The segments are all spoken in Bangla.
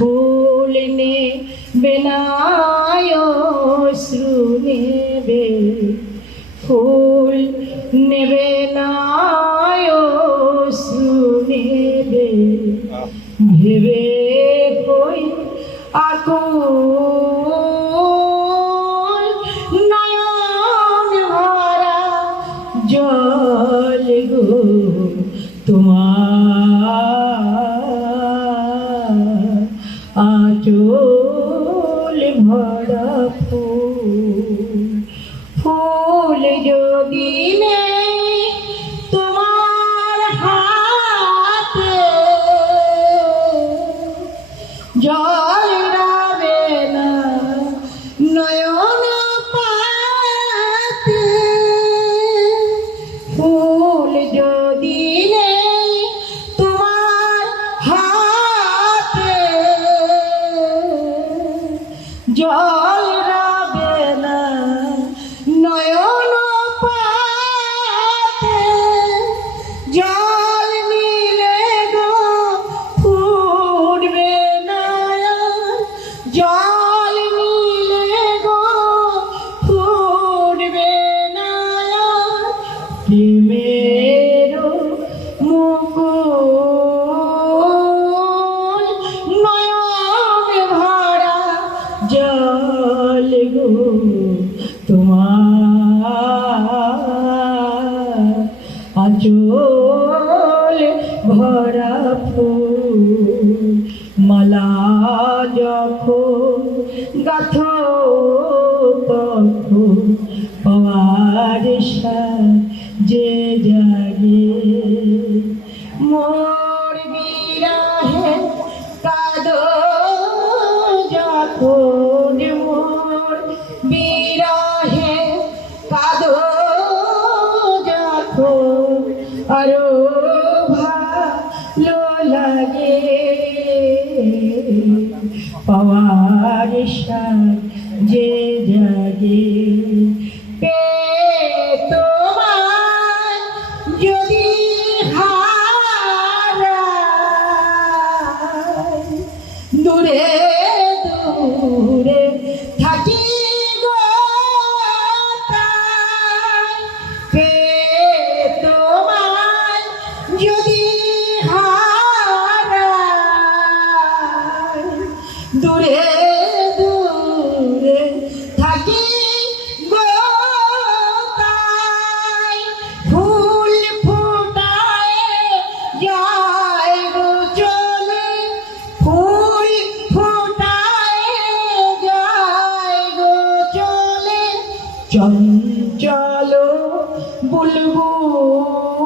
ফুল নেবে না অশ্রু নেবে, ফুল নেবে না অশ্রু নেবে, ভেবে কই আকুল নয়ন ভরা জল গো তোমার আঁচল ভরা ফুল। ফুল যদি নেই তোমার হাতে, জল রাবে না নয়ন পাতে। ফুল যদি নেই তোমার হাতে, জল রাবে না নয়ন পাতে। জল নিলে গো ফুটবে না, জল নিলে গো ফুটবে না। প্রেমের মুকুল নয়ন ভরা জল গো তোমার আঁচল ভরা ফুল। মালা যখন গাথো তখন পাওয়ার সাজে জাগে। মোর বিরহে কাঁদো যখন, মোর বিরহে কাঁদো যখন, আরো ভালো লাগে পাওয়ার সাজে জাগে। তোমার যদি হারাই, দূরে দূরে থাকি গো তাই। তোমার যদি হারাই, দূরে দূরে থাকি গো তাই। ফুল ফোটায় যায় গো চলে, ফুল ফোটায় যায় গো চলে। চঞ্চল বুলবুল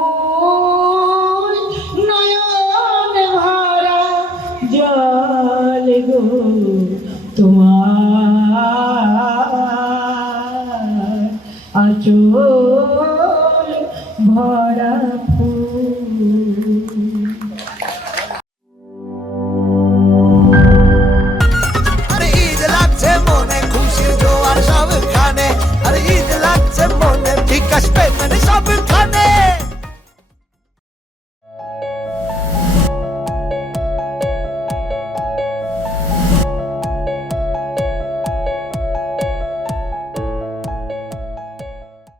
নয়ন ভরা জল গো তোমার আঁচল